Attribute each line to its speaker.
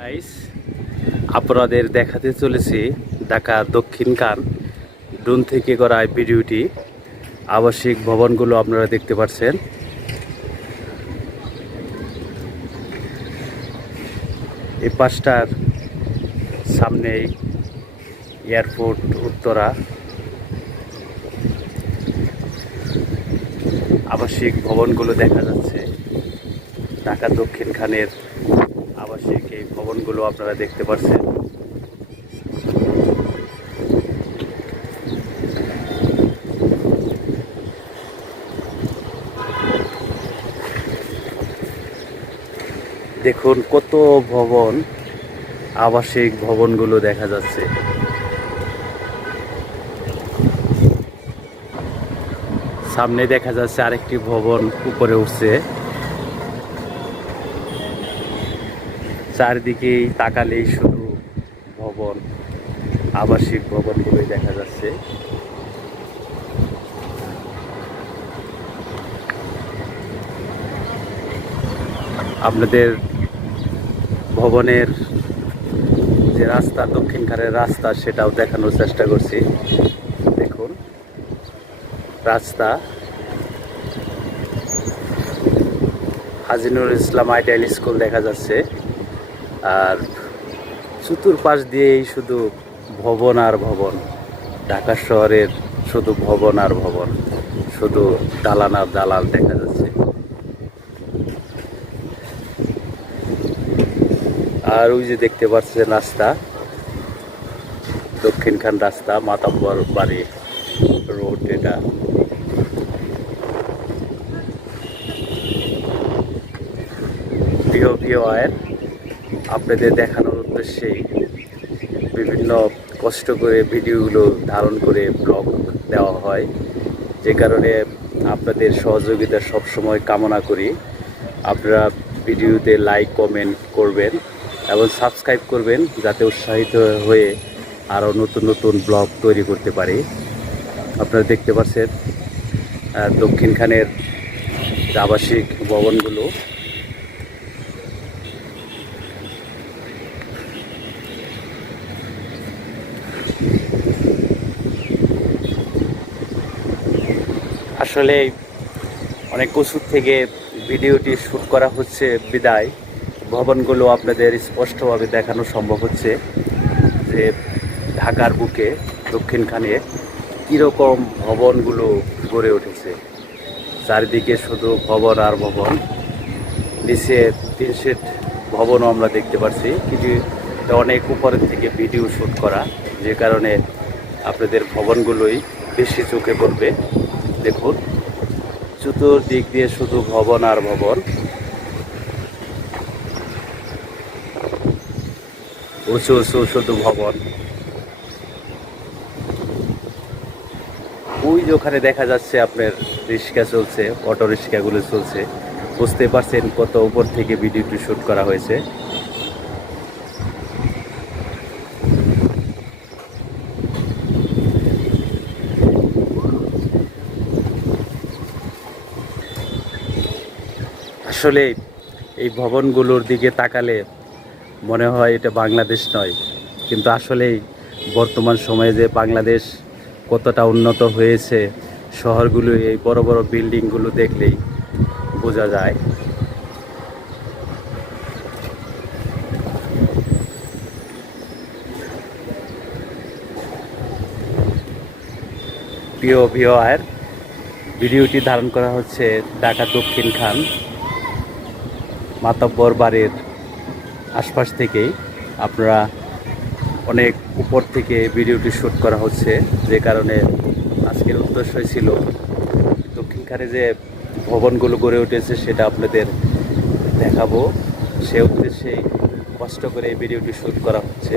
Speaker 1: Guys আপনাদের দেখাতে চলেছি ঢাকা দক্ষিণ কান ড্রোন থেকে করা ভিডিওটি। আবাসিক ভবনগুলো আপনারা দেখতে পাচ্ছেন। এই পাশটার সামনেই এয়ারপোর্ট উত্তরা। আবাসিক ভবনগুলো দেখা যাচ্ছে। ঢাকা দক্ষিণ খানের আবাসিক এই ভবনগুলো আপনারা দেখতে পাচ্ছেন। দেখুন কত ভবন, আবাসিক ভবনগুলো দেখা যাচ্ছে। সামনে দেখা যাচ্ছে আরেকটি ভবন উপরে উঠছে। চারদিকেই তাকালেই শুধু ভবন, আবাসিক ভবনগুলোই দেখা যাচ্ছে। আপনাদের ভবনের যে রাস্তা, দক্ষিণ দক্ষিণখানের রাস্তা, সেটাও দেখানোর চেষ্টা করছি। দেখুন, রাস্তা। হাজিনুর ইসলাম আইডিয়াল স্কুল দেখা যাচ্ছে। আর চতুর্পাশ দিয়েই শুধু ভবন আর ভবন। ঢাকা শহরের শুধু ভবন আর ভবন, শুধু দালান আর দালাল দেখা যাচ্ছে। আর ওই যে দেখতে পাচ্ছেন রাস্তা দক্ষিণখান রাস্তা, মাতাব্বর বাড়ি রোড এটা। প্রিয় প্রিয় আয়ের আপনাদের দেখানোর উদ্দেশ্যে বিভিন্ন কষ্ট করে ভিডিওগুলো ধারণ করে ব্লগ দেওয়া হয়। যে কারণে আপনাদের সহযোগিতা সবসময় কামনা করি। আপনারা ভিডিওতে লাইক কমেন্ট করবেন এবং সাবস্ক্রাইব করবেন যাতে উৎসাহিত হয়ে আরও নতুন নতুন ব্লগ তৈরি করতে পারি। আপনারা দেখতে পাচ্ছেন দক্ষিণখানের আবাসিক ভবনগুলো। আসলে অনেক কচুর থেকে ভিডিওটি শ্যুট করা হচ্ছে বিদায়। ভবনগুলো আপনাদের স্পষ্টভাবে দেখানো সম্ভব হচ্ছে যে ঢাকার বুকে দক্ষিণখানে কীরকম ভবনগুলো গড়ে উঠেছে। চারিদিকে শুধু ভবন আর ভবন, নিচে তিন সেট ভবনও আমরা দেখতে পাচ্ছি কিছু অনেক উপরের থেকে ভিডিও শ্যুট করা, যে কারণে আপনাদের ভবনগুলোই বেশি চোখে পড়বে। দেখুন, চতুর্দিক দিয়ে শুধু ভবন আর ভবন। উঁচু উঁচু শুধু ভবন। ওই যে ওখানে দেখা যাচ্ছে আপনার রিক্সা চলছে, অটো রিক্সাগুলো চলছে। বুঝতে পারছেন কত উপর থেকে ভিডিওটি শ্যুট করা হয়েছে। আসলে এই ভবনগুলোর দিকে তাকালে মনে হয় এটা বাংলাদেশ নয়। কিন্তু আসলেই বর্তমান সময়ে যে বাংলাদেশ কতটা উন্নত হয়েছে, শহরগুলো এই বড় বড় বিল্ডিংগুলো দেখলেই বোঝা যায়। প্রিয় ভিওয়ার ভিডিওটি ধারণ করা হচ্ছে ঢাকা দক্ষিণ খান। মাতব্বর বাড়ির আশপাশ থেকেই আপনারা অনেক উপর থেকে ভিডিওটি শ্যুট করা হচ্ছে, যে কারণে আজকের উদ্দেশ্যই ছিল দক্ষিণখানে যে ভবনগুলো গড়ে উঠেছে সেটা আপনাদের দেখাবো। সে উদ্দেশ্যে কষ্ট করে ভিডিওটি শ্যুট করা হচ্ছে।